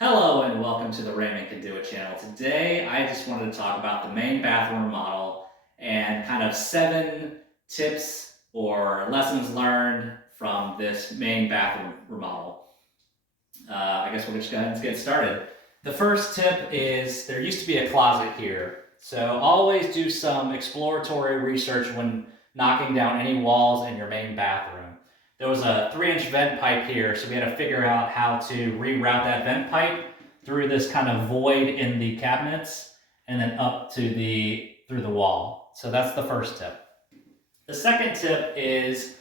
Hello and welcome to the Raymond Can Do It channel. Today I just wanted to talk about the main bathroom remodel and kind of 7 tips or lessons learned from this main bathroom remodel. I guess we'll just go ahead and get started. The first tip is there used to be a closet here. So always do some exploratory research when knocking down any walls in your main bathroom. There was a 3-inch vent pipe here, so we had to figure out how to reroute that vent pipe through this kind of void in the cabinets and then up to through the wall. So that's the first tip. The second tip is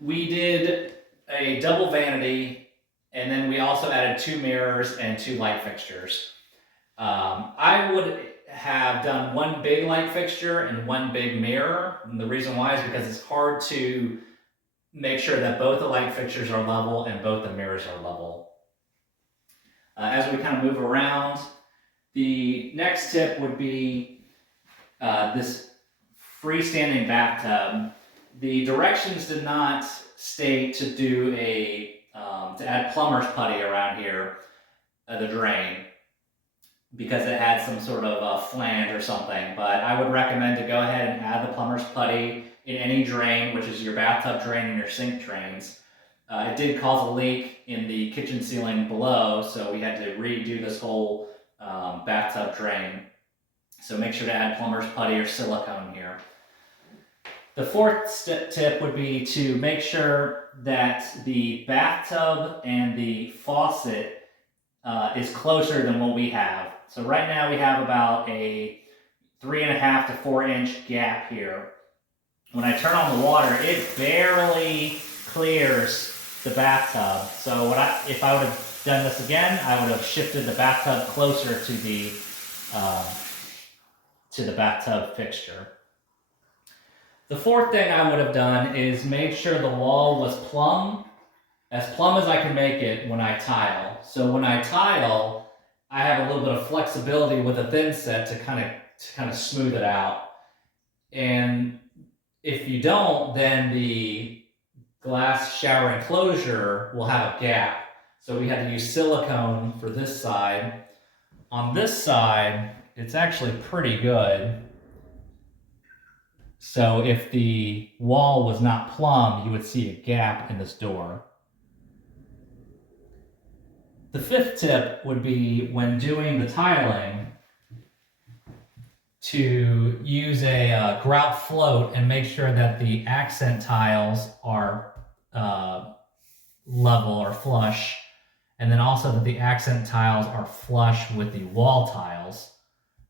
we did a double vanity and then we also added 2 mirrors and 2 light fixtures. I would have done 1 big light fixture and 1 big mirror. And the reason why is because it's hard to make sure that both the light fixtures are level and both the mirrors are level. As we kind of move around, the next tip would be this freestanding bathtub. The directions did not state to do to add plumber's putty around here, the drain, because it had some sort of flange or something. But I would recommend to go ahead and add the plumber's putty in any drain, which is your bathtub drain and your sink drains. It did cause a leak in the kitchen ceiling below, so we had to redo this whole bathtub drain. So make sure to add plumber's putty or silicone here. The fourth tip would be to make sure that the bathtub and the faucet is closer than what we have. So right now we have about a 3.5 to 4 inch gap here. When I turn on the water, it barely clears the bathtub. So if I would have done this again, I would have shifted the bathtub closer to the bathtub fixture. The fourth thing I would have done is made sure the wall was plumb as I can make it when I tile. So when I tile, I have a little bit of flexibility with a thin set to kind of smooth it out. And if you don't, then the glass shower enclosure will have a gap. So we had to use silicone for this side. On this side, it's actually pretty good. So if the wall was not plumb, you would see a gap in this door. The fifth tip would be when doing the tiling to use a grout float and make sure that the accent tiles are level or flush, and then also that the accent tiles are flush with the wall tiles.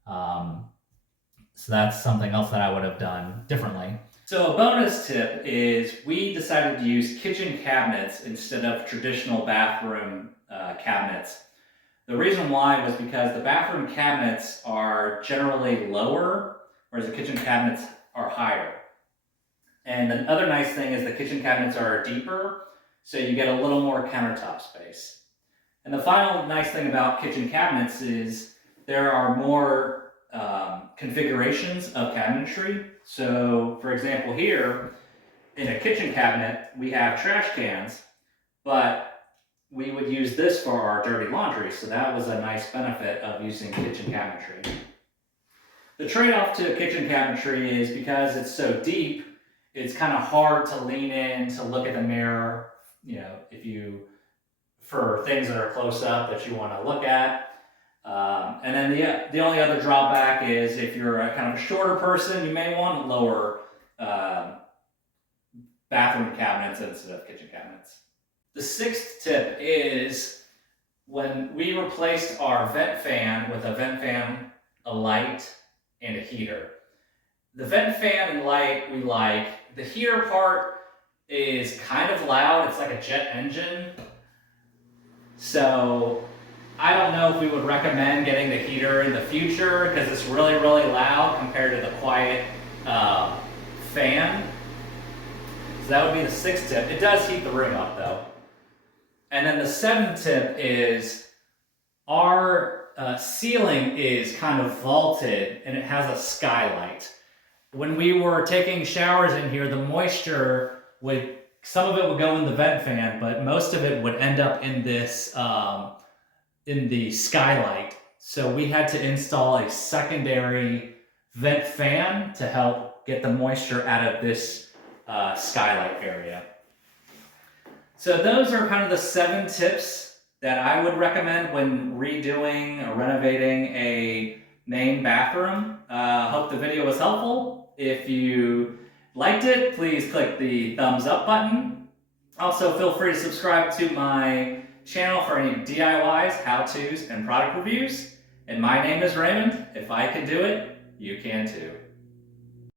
So that's something else that I would have done differently. So a bonus tip is we decided to use kitchen cabinets instead of traditional bathroom cabinets. The reason why was because the bathroom cabinets are generally lower, whereas the kitchen cabinets are higher. And the other nice thing is the kitchen cabinets are deeper, so you get a little more countertop space. And the final nice thing about kitchen cabinets is there are more configurations of cabinetry. So for example here, in a kitchen cabinet, we have trash cans, but we would use this for our dirty laundry, so that was a nice benefit of using kitchen cabinetry. The trade-off to kitchen cabinetry is because it's so deep, it's kind of hard to lean in to look at the mirror, for things that are close up that you want to look at. And then the only other drawback is if you're a kind of a shorter person, you may want lower bathroom cabinets instead of kitchen cabinets. The sixth tip is when we replaced our vent fan with a vent fan, a light, and a heater. The vent fan and light we like. The heater part is kind of loud. It's like a jet engine. So I don't know if we would recommend getting the heater in the future because it's really, really loud compared to the quiet fan. So that would be the sixth tip. It does heat the room up though. And then the seventh tip is our ceiling is kind of vaulted and it has a skylight. When we were taking showers in here, the moisture some of it would go in the vent fan, but most of it would end up in this in the skylight. So we had to install a secondary vent fan to help get the moisture out of this skylight area. So those are kind of the 7 tips that I would recommend when redoing or renovating a main bathroom. Hope the video was helpful. If you liked it, please click the thumbs up button. Also, feel free to subscribe to my channel for any DIYs, how-tos, and product reviews. And my name is Raymond. If I can do it, you can too.